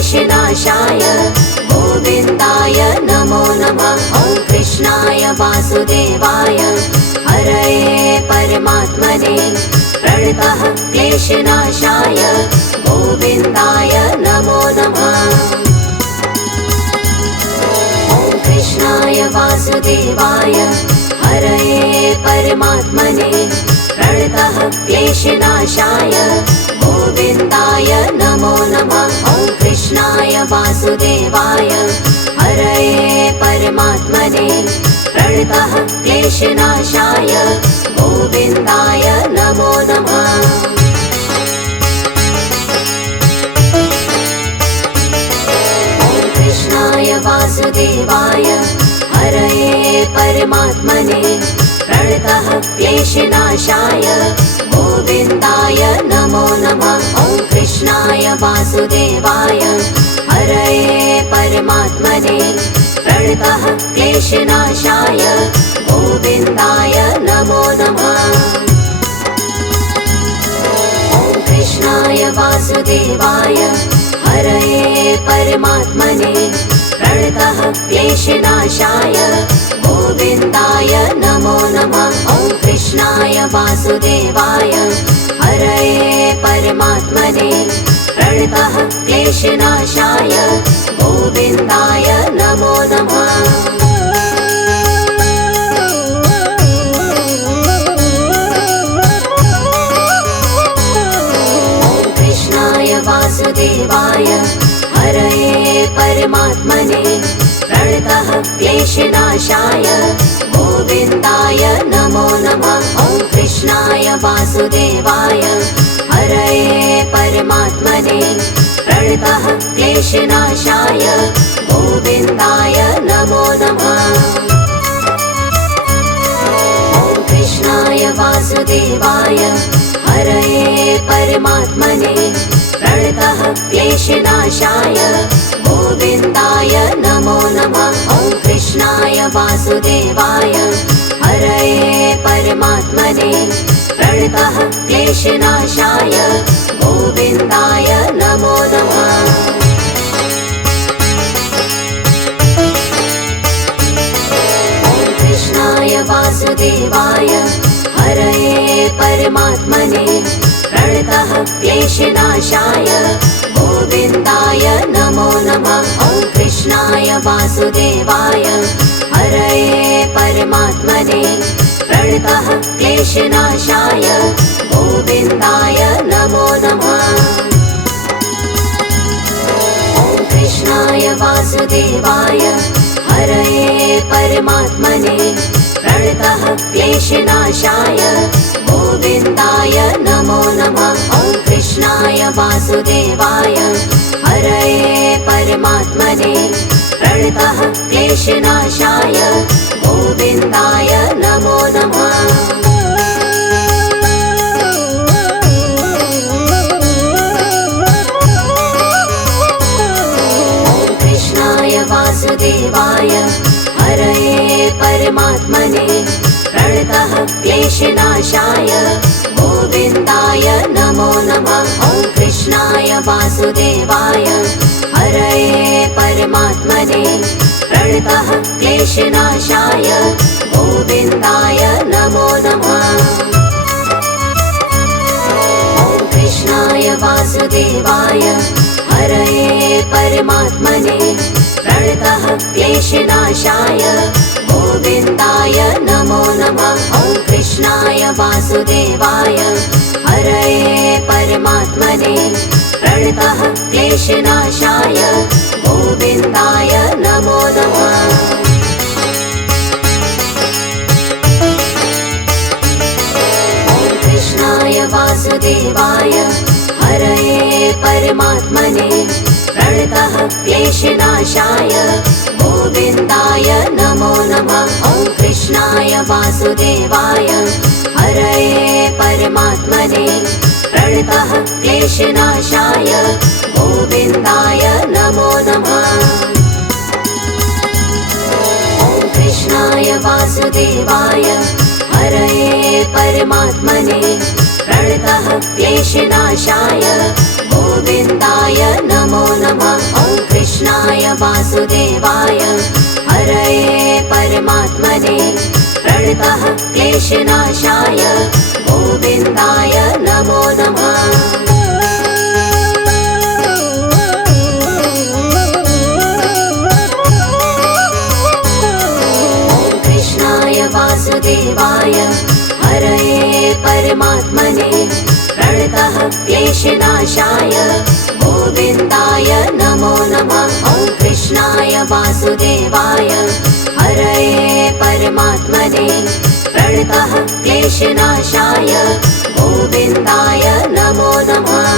क्लेशनाशाय गोविन्दाय नमो नमः। ॐ कृष्णाय वासुदेवाय हरये परमात्मने प्रणतः क्लेशनाशाय गोविन्दाय नमो नमः। ॐ कृष्णाय वासुदेवाय हरये परमात्मने प्रणतः क्लेशनाशाय गोविन्दाय नमो नमः। ॐ कृष्णाय वासुदेवाय हरये परमात्मने प्रणतः क्लेशनाशाय गोविन्दाय नमो नमः। ॐ कृष्णाय वासुदेवाय हरये परमात्मने प्रणतः क्लेशनाशाय गोविन्दाय नमो नमः। ॐ कृष्णाय वासुदेवाय हरये परमात्मने प्रणतः क्लेशनाशाय गोविन्दाय नमो नमः। ॐ कृष्णाय वासुदेवाय हरये परमात्मने प्रणतः क्लेशनाशाय गोविन्दाय नमो नमः। ॐ कृष्णाय वासुदेवाय हरये परमात्मने प्रणतः क्लेशनाशाय गोविन्दाय नमो नमः। ॐ कृष्णाय वासुदेवाय हरये परमात्मने प्रणतः क्लेशनाशाय गोविन्दाय नमो नमः। ॐ कृष्णाय वासुदेवाय हरये परमात्मने प्रणतः क्लेशनाशाय गोविन्दाय नमो नमः। ॐ कृष्णाय वासुदेवाय हरये परमात्मने प्रणतः क्लेशनाशाय गोविन्दाय नमो नमः। ॐ कृष्णाय वासुदेवाय हरये परमात्मने प्रणतः क्लेशनाशाय गोविन्दाय नमो नमः। ॐ कृष्णाय वासुदेवाय हरये परमात्मने प्रणतः क्लेशनाशाय गोविन्दाय नमो नमः। ॐ कृष्णाय वासुदेवाय हरये परमात्मने प्रणतः क्लेशनाशाय गोविन्दाय नमो नमः। ॐ कृष्णाय वासुदेवाय हरये परमात्मने प्रणतः क्लेशनाशाय गोविन्दाय नमो नमः। ॐ कृष्णाय वासुदेवाय हरये परमात्मने प्रणतः क्लेशनाशाय गोविन्दाय नमो नमः। ॐ कृष्णाय वासुदेवाय हरये परमात्मने प्रणतः क्लेशनाशाय गोविन्दाय नमो नमः। ॐ कृष्णाय वासुदेवाय हरये परमात्मने प्रणतः क्लेशनाशाय गोविन्दाय नमो नमः। ॐ कृष्णाय वासुदेवाय हरये परमात्मने प्रणतः क्लेशनाशाय गोविन्दाय नमो नमः। ॐ कृष्णाय वासुदेवाय हरये परमात्मने प्रणतः क्लेशनाशाय गोविन्दाय नमो नमः। ॐ कृष्णाय वासुदेवाय हरये परमात्मने प्रणतः क्लेशनाशाय गोविन्दाय नमो नमः। ॐ कृष्णाय वासुदेवाय हरये परमात्मने प्रणतः क्लेशनाशाय गोविन्दाय नमो नमः। ॐ कृष्णाय वासुदेवाय हरये परमात्मने प्रणतः क्लेशनाशाय गोविन्दाय नमो नमः। वासुदेवाय हरये परमात्मने प्रणतः क्लेशनाशाय गोविन्दाय नमो नमः। वासुदेवाय हरये परमात्मने प्रणतः क्लेशनाशाय गोविन्दाय नमो नमः। ॐ कृष्णाय वासुदेवाय हरये परमात्मने प्रणतः क्लेशनाशाय गोविन्दाय नमो नमः।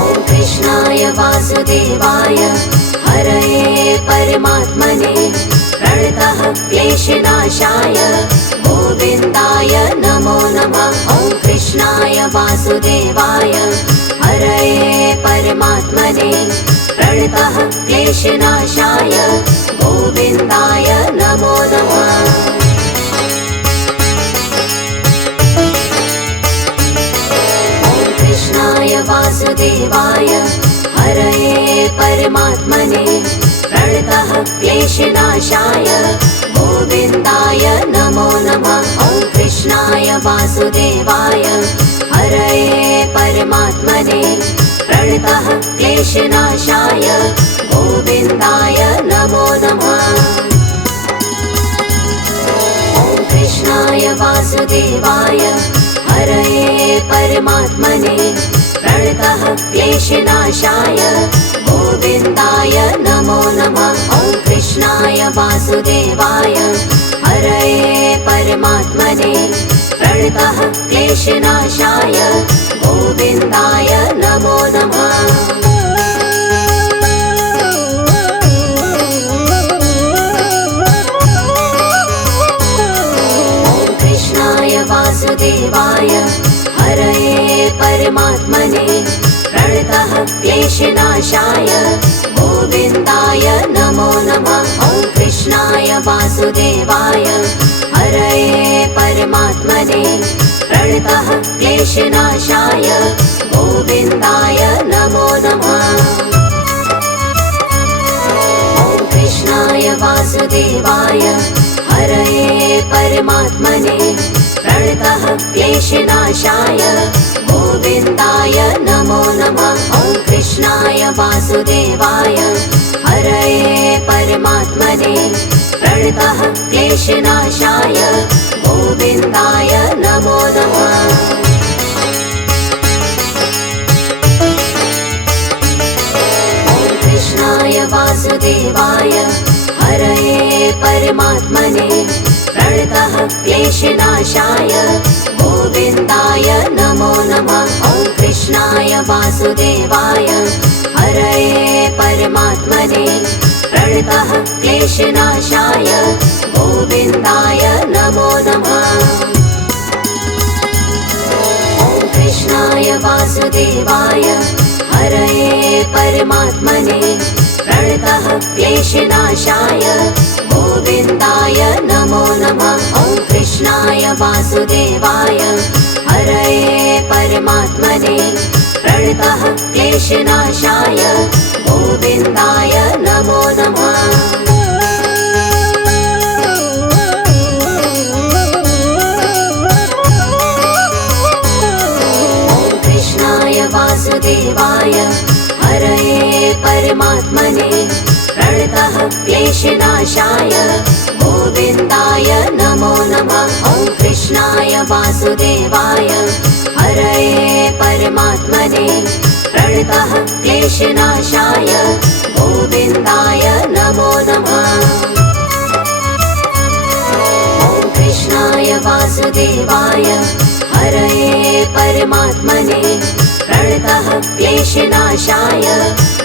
ॐ कृष्णाय वासुदेवाय हरये परमात्मने प्रणतः क्लेशनाशाय गोविन्दाय नमो नमः। ॐ कृष्णाय वासुदेवाय हरये परमात्मने प्रणतः क्लेशनाशाय गोविन्दाय नमो नमः। ॐ कृष्णाय वासुदेवाय हरये परमात्मने प्रणतः क्लेशनाशाय गोविन्दाय नमो नमः। ॐ कृष्णाय वासुदेवाय हरये परमात्मने प्रणतः क्लेशनाशाय गोविन्दाय नमो नमः। ॐ कृष्णाय वासुदेवाय हरये परमात्मने प्रणतः क्लेशनाशाय गोविन्दाय नमो नमः। ॐ कृष्णाय वासुदेवाय हरये परमात्मने प्रणतः क्लेशनाशाय गोविन्दाय नमो नमः। ॐ कृष्णाय वासुदेवाय हरये परमात्मने प्रणतः क्लेशनाशाय गोविन्दाय नमो नमः। ॐ कृष्णाय वासुदेवाय हरये परमात्मने प्रणतः क्लेशनाशाय गोविन्दाय नमो नमः। ॐ कृष्णाय वासुदेवाय हरये परमात्मने प्रणतः क्लेशनाशाय गोविन्दाय नमो नमः। ॐ कृष्णाय वासुदेवाय हरये परमात्मने प्रणतः क्लेशनाशाय गोविन्दाय नमो नमः। ॐ कृष्णाय वासुदेवाय हरये परमात्मने प्रणतः क्लेशनाशाय गोविन्दाय नमो नमः। ॐ कृष्णाय वासुदेवाय हरये परमात्मने प्रणतः क्लेशनाशाय गोविन्दाय नमो नमः। ॐ कृष्णाय वासुदेवाय हरये परमात्मने प्रणतः क्लेशनाशाय गोविन्दाय नमो नमः। ॐ कृष्णाय वासुदेवाय हरये परमात्मने प्रणतः क्लेशनाशाय गोविन्दाय नमो नमः। ॐ कृष्णाय वासुदेवाय हरये परमात्मने प्रणतः क्लेशनाशाय गोविन्दाय नमो नमः। ॐ कृष्णाय वासुदेवाय हरये परमात्मने प्रणतः क्लेशनाशाय गोविन्दाय नमो नमः। ॐ कृष्णाय वासुदेवाय हरये परमात्मने प्रणतः क्लेशनाशाय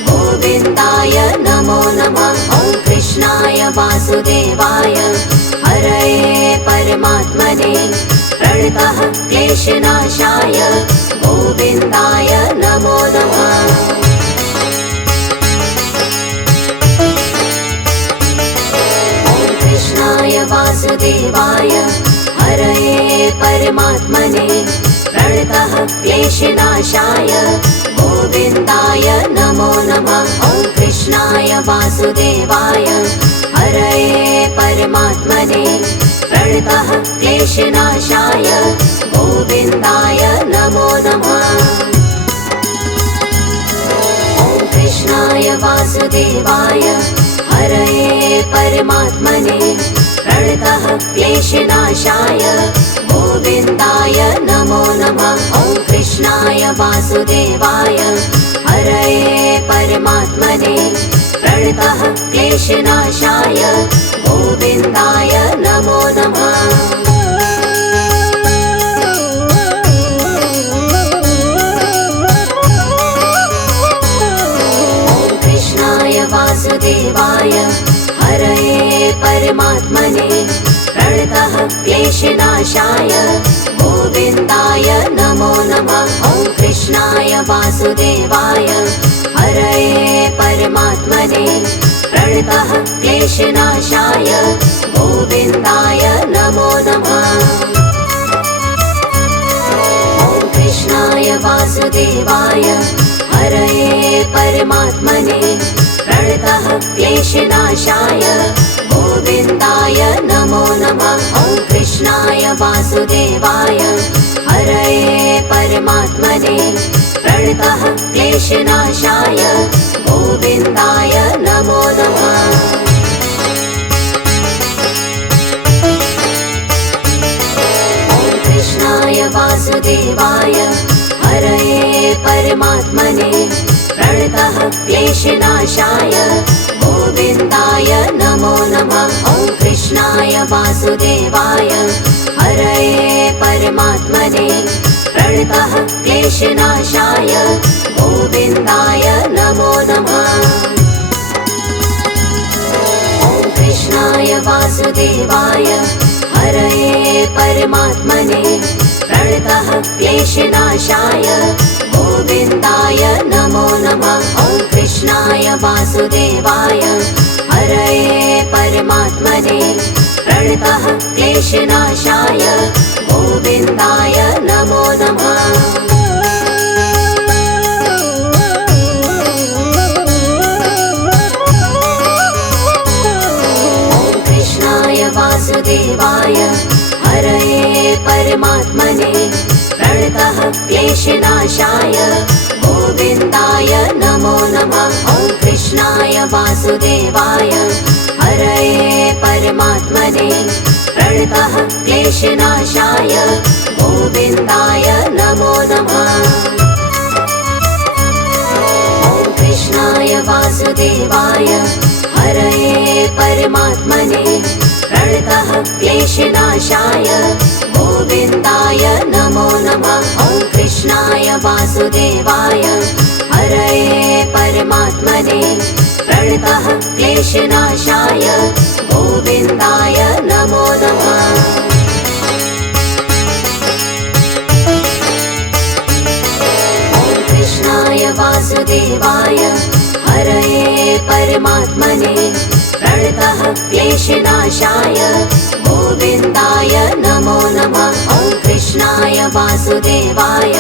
गोविन्दाय नमो नमः। ॐ कृष्णाय वासुदेवाय हरये परमात्मने प्रणतः क्लेशनाशाय गोविन्दाय नमो नमः। ॐ कृष्णाय वासुदेवाय हरये परमात्मने प्रणतः क्लेशनाशाय गोविन्दाय नमो नमः। ॐ वासुदेवाय हरये परमात्मने प्रणतः क्लेशनाशाय गोविन्दाय नमो नमः। ॐ कृष्णाय वासुदेवाय हरये परमात्मने प्रणतः क्लेशनाशाय गोविन्दाय नमो नमः। ॐ कृष्णाय वासुदेवाय हरये परमात्मने प्रणतः क्लेशनाशाय गोविन्दाय नमो नमः। ॐ कृष्णाय वासुदेवाय हरये परमात्मने प्रणतः क्लेशनाशाय गोविन्दाय नमो नमः। ॐ कृष्णाय वासुदेवाय हरये परमात्मने प्रणतः क्लेशनाशाय गोविन्दाय नमो नमः। ॐ कृष्णाय वासुदेवाय हरये परमात्मने प्रणतः क्लेशनाशाय गोविन्दाय नमो नमः। ॐ कृष्णाय वासुदेवाय हरये परमात्मने प्रणतः क्लेशनाशाय गोविन्दाय नमो नमः। ॐ कृष्णाय वासुदेवाय हरये परमात्मने प्रणतः क्लेशनाशाय गोविन्दाय नमो नमः। ॐ कृष्णाय वासुदेवाय हरये परमात्मने प्रणतः क्लेशनाशाय गोविन्दाय नमो नमः। ॐ कृष्णाय वासुदेवाय हरये परमात्मने प्रणतः क्लेशनाशाय गोविन्दाय नमो नमः। ॐ कृष्णाय वासुदेवाय हरये परमात्मने प्रणतः क्लेशनाशाय गोविन्दाय नमो नमः। ॐ कृष्णाय वासुदेवाय हरये परमात्मने प्रणतः क्लेशनाशाय गोविन्दाय नमो नमः। ॐ कृष्णाय वासुदेवाय हरये परमात्मने प्रणतः क्लेशनाशाय गोविन्दाय नमो नमः। ॐ कृष्णाय वासुदेवाय हरये परमात्मने प्रणतः क्लेशनाशाय गोविन्दाय नमो नमः। ॐ कृष्णाय वासुदेवाय हरये परमात्मने प्रणतः क्लेशनाशाय गोविन्दाय नमो नमः। ॐ कृष्णाय वासुदेवाय हरये परमात्मने प्रणतः क्लेशनाशाय गोविन्दाय नमो नमः। ॐ कृष्णाय वासुदेवाय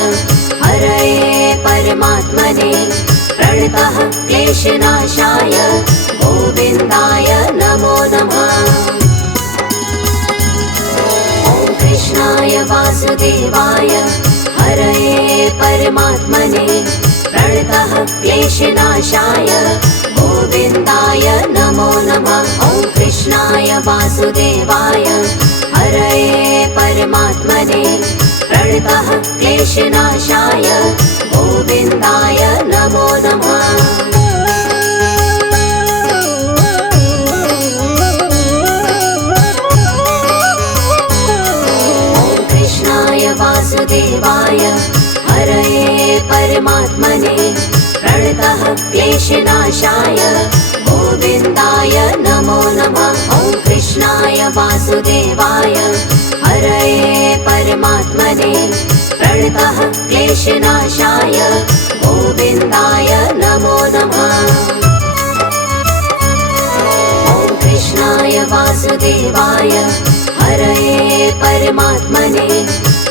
हरये परमात्मने प्रणतः क्लेशनाशाय गोविन्दाय नमो नमः। ॐ कृष्णाय वासुदेवाय हरये परमात्मने प्रणतः क्लेशनाशाय गोविन्दाय नमो नमः। ॐ कृष्णाय वासुदेवाय हरये परमात्मने प्रणतः क्लेशनाशाय गोविन्दाय नमो नमः। ॐ कृष्णाय वासुदेवाय हरये परमात्मने प्रणतः क्लेशनाशाय गोविन्दाय नमो नमः। ॐ कृष्णाय वासुदेवाय हरये परमात्मने प्रणतः क्लेशनाशाय गोविन्दाय नमो नमः। ॐ कृष्णाय वासुदेवाय हरये परमात्मने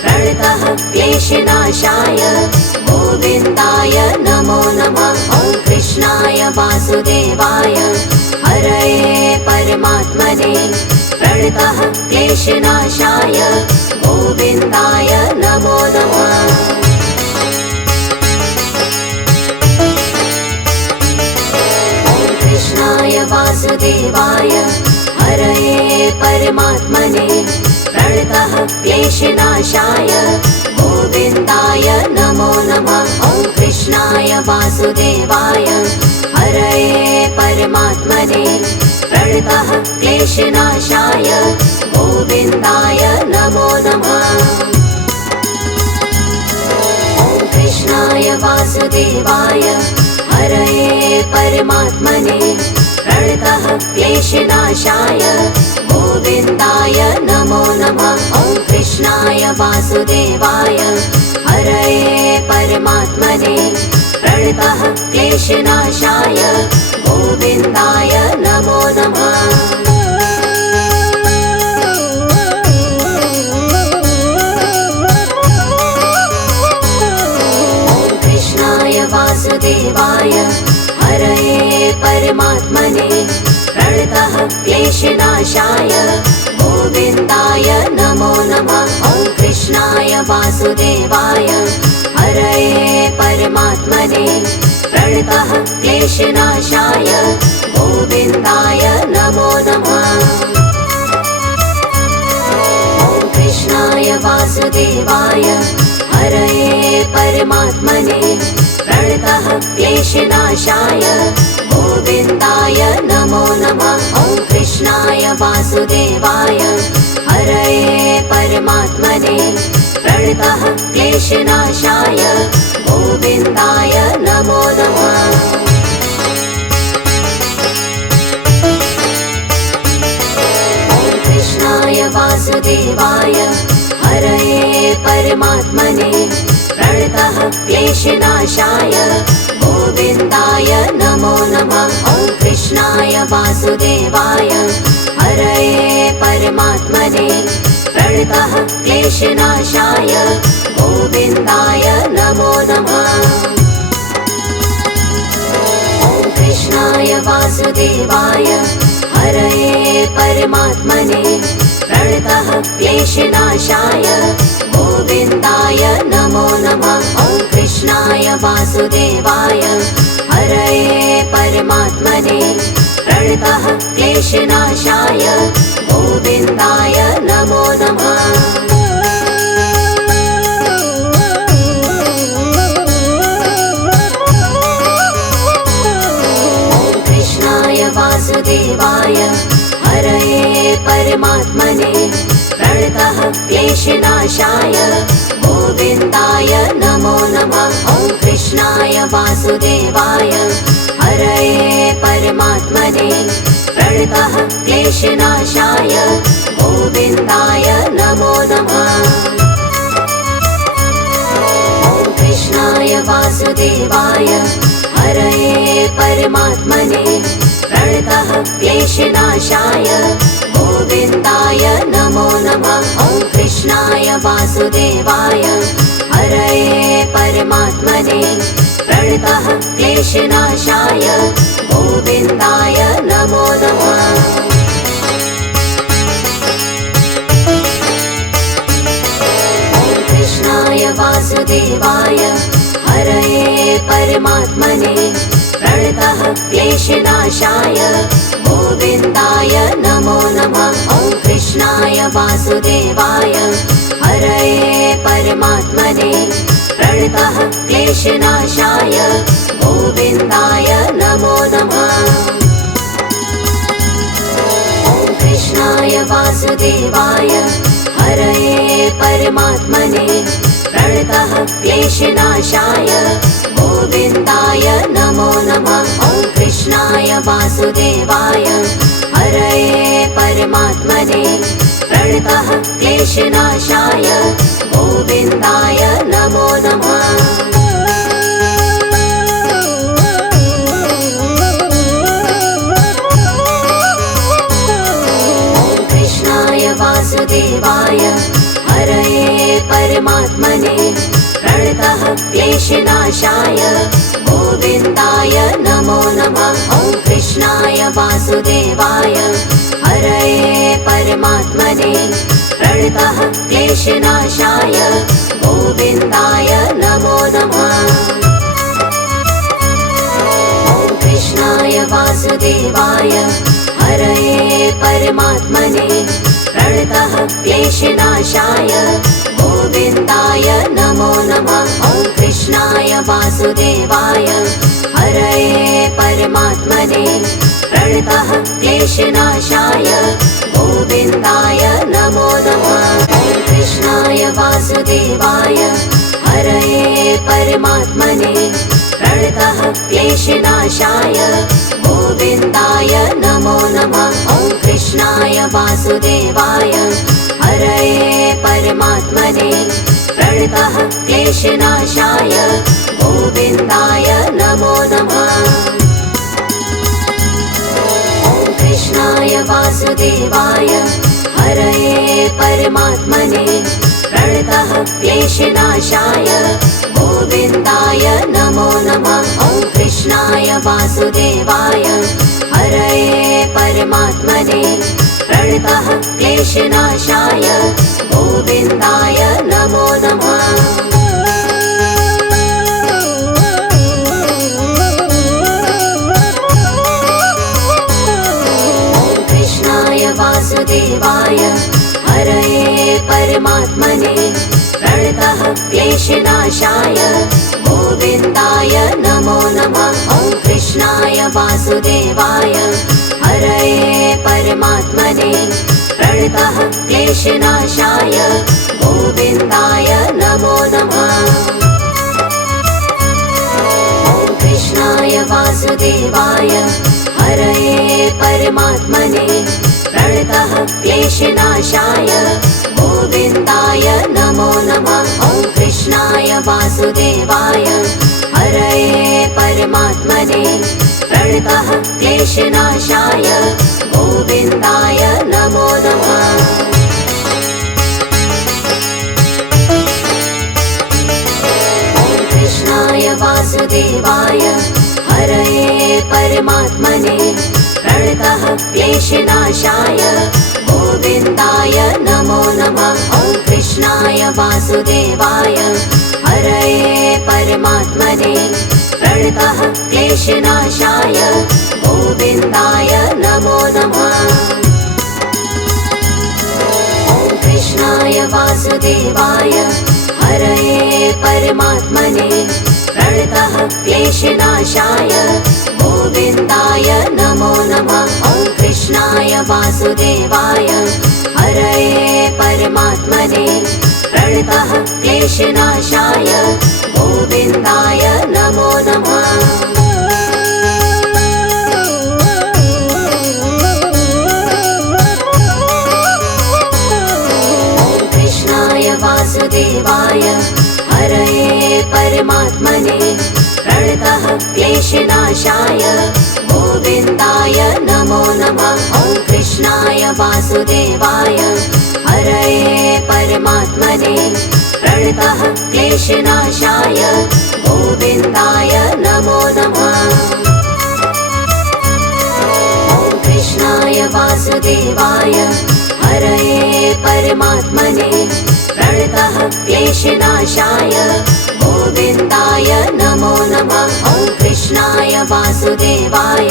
प्रणतः क्लेशनाशाय गोविन्दाय नमो नमः। ॐ कृष्णाय वासुदेवाय वासुदेवाय हरये परमात्मने प्रणतः क्लेशनाशाय गोविन्दाय नमो नमः। कृष्णाय वासुदेवाय हरये परमात्मने प्रणतः क्लेशनाशाय गोविन्दाय नमो नमः। ॐ कृष्णाय वासुदेवाय हरये परमात्मने प्रणतः क्लेशनाशाय गोविन्दाय नमो नमः। ॐ कृष्णाय वासुदेवाय हरये परमात्मने प्रणतः क्लेशनाशाय गोविन्दाय नमो नमः। ॐ कृष्णाय वासुदेवाय हरये परमात्मने प्रणतः क्लेशनाशाय गोविन्दाय नमो नमः। वासुदेवाय हरये परमात्मने प्रणतः क्लेशनाशाय गोविन्दाय नमो नमः। ॐ कृष्णाय वासुदेवाय हरये परमात्मने प्रणतः क्लेशनाशाय गोविन्दाय नमो नमः। ॐ कृष्णाय वासुदेवाय हरये परमात्मने प्रणतः क्लेशनाशाय गोविन्दाय नमो नमः। ॐ कृष्णाय वासुदेवाय हरये परमात्मने प्रणतः क्लेशनाशाय गोविन्दाय नमो नमः। ॐ कृष्णाय वासुदेवाय हरये परमात्मने प्रणतः क्लेशनाशाय गोविन्दाय नमो नमः। ॐ कृष्णाय वासुदेवाय हरये परमात्मने प्रणतः क्लेशनाशाय गोविन्दाय नमो नमः। ॐ कृष्णाय वासुदेवाय हरये परमात्मने प्रणतः क्लेशनाशाय गोविन्दाय नमो नमः। ॐ कृष्णाय वासुदेवाय हरये परमात्मने प्रणतः क्लेशनाशाय गोविन्दाय नमो नमः। ॐ कृष्णाय वासुदेवाय हरये परमात्मने प्रणतः क्लेशनाशाय गोविन्दाय नमो नमः। ॐ कृष्णाय वासुदेवाय हरये परमात्मने प्रणतः क्लेशनाशाय गोविन्दाय नमो नमः। ॐ कृष्णाय वासुदेवाय हरये परमात्मने प्रणतः क्लेशनाशाय गोविन्दाय नमो नमः। ॐ कृष्णाय वासुदेवाय हरये परमात्मने प्रणतः क्लेशनाशाय गोविन्दाय नमो नमः। ॐ कृष्णाय वासुदेवाय हरये परमात्मने प्रणतः क्लेशनाशाय गोविन्दाय नमो नमः। ॐ कृष्णाय वासुदेवाय हरये परमात्मने प्रणतः क्लेशनाशाय गोविन्दाय नमो नमः। ॐ कृष्णाय वासुदेवाय हरये परमात्मने प्रणतः क्लेशनाशाय गोविन्दाय नमो नमः। ॐ कृष्णाय वासुदेवाय हरये परमात्मने प्रणतः क्लेशनाशाय गोविन्दाय नमो नमः। ॐ कृष्णाय वासुदेवाय हरये परमात्मने प्रणतः क्लेशनाशाय गोविन्दाय नमो नमः। कृष्णाय वासुदेवाय हरये परमात्मने प्रणतः क्लेशनाशाय गोविन्दाय नमो नमः। ॐ कृष्णाय वासुदेवाय हरये परमात्मने प्रणतः क्लेशनाशाय गोविन्दाय नमो नमः। ॐ कृष्णाय वासुदेवाय हरये परमात्मने प्रणतः क्लेशनाशाय गोविन्दाय नमो नमः। ॐ कृष्णाय वासुदेवाय हरये परमात्मने प्रणतः क्लेशनाशाय गोविन्दाय नमो नमः। ॐ कृष्णाय वासुदेवाय हरये परमात्मने प्रणतः क्लेशनाशाय गोविन्दाय नमो नमः। ॐ कृष्णाय वासुदेवाय हरये परमात्मने प्रणतः क्लेशनाशाय गोविन्दाय नमो नमः। ॐ कृष्णाय वासुदेवाय हरये परमात्मने प्रणतः क्लेशनाशाय गोविन्दाय नमो नमः। ॐ कृष्णाय वासुदेवाय हरये परमात्मने प्रणतः क्लेशनाशाय गोविन्दाय नमो नमः। ॐ कृष्णाय वासुदेवाय हरये परमात्मने प्रणतः क्लेशनाशाय गोविन्दाय नमो नमः। ॐ कृष्णाय वासुदेवाय हरये परमात्मने प्रणतः क्लेशनाशाय गोविन्दाय नमो नमः। ॐ कृष्णाय वासुदेवाय हरये परमात्मने प्रणतः क्लेशनाशाय गोविन्दाय नमो नमः। ॐ कृष्णाय वासुदेवाय हरये परमात्मने प्रणतः क्लेशनाशाय गोविन्दाय नमो नमः। ॐ कृष्णाय वासुदेवाय हरये परमात्मने प्रणतः क्लेशनाशाय गोविन्दाय नमो नमः। ॐ कृष्णाय वासुदेवाय हरये परमात्मने प्रणतः क्लेशनाशाय गोविन्दाय नमो नमः। ॐ कृष्णाय वासुदेवाय हरये परमात्मने प्रणतः क्लेशनाशाय गोविन्दाय नमो नमः। ॐ कृष्णाय वासुदेवाय हरये परमात्मने प्रणतः क्लेशनाशाय गोविन्दाय नमो नमः। ॐ कृष्णाय वासुदेवाय हरये परमात्मने प्रणतः क्लेशनाशाय गोविन्दाय नमो नमः। ॐ कृष्णाय वासुदेवाय हरये परमात्मने प्रणतः क्लेशनाशाय गोविन्दाय नमो नमः। ॐ कृष्णाय वासुदेवाय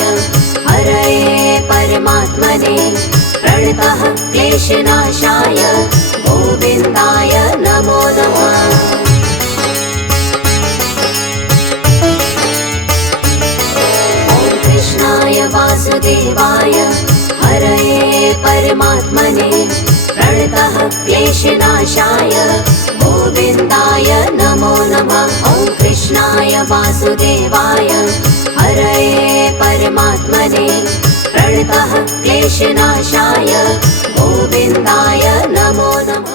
हरये परमात्मने प्रणतः क्लेशनाशाय गोविन्दाय नमो नमः। ॐ कृष्णाय वासुदेवाय हरये परमात्मने प्रणतः क्लेशनाशाय गोविन्दाय नमो नमः। ॐ कृष्णाय वासुदेवाय हरये परमात्मने प्रणतः क्लेशनाशाय गोविन्दाय नमो नमः।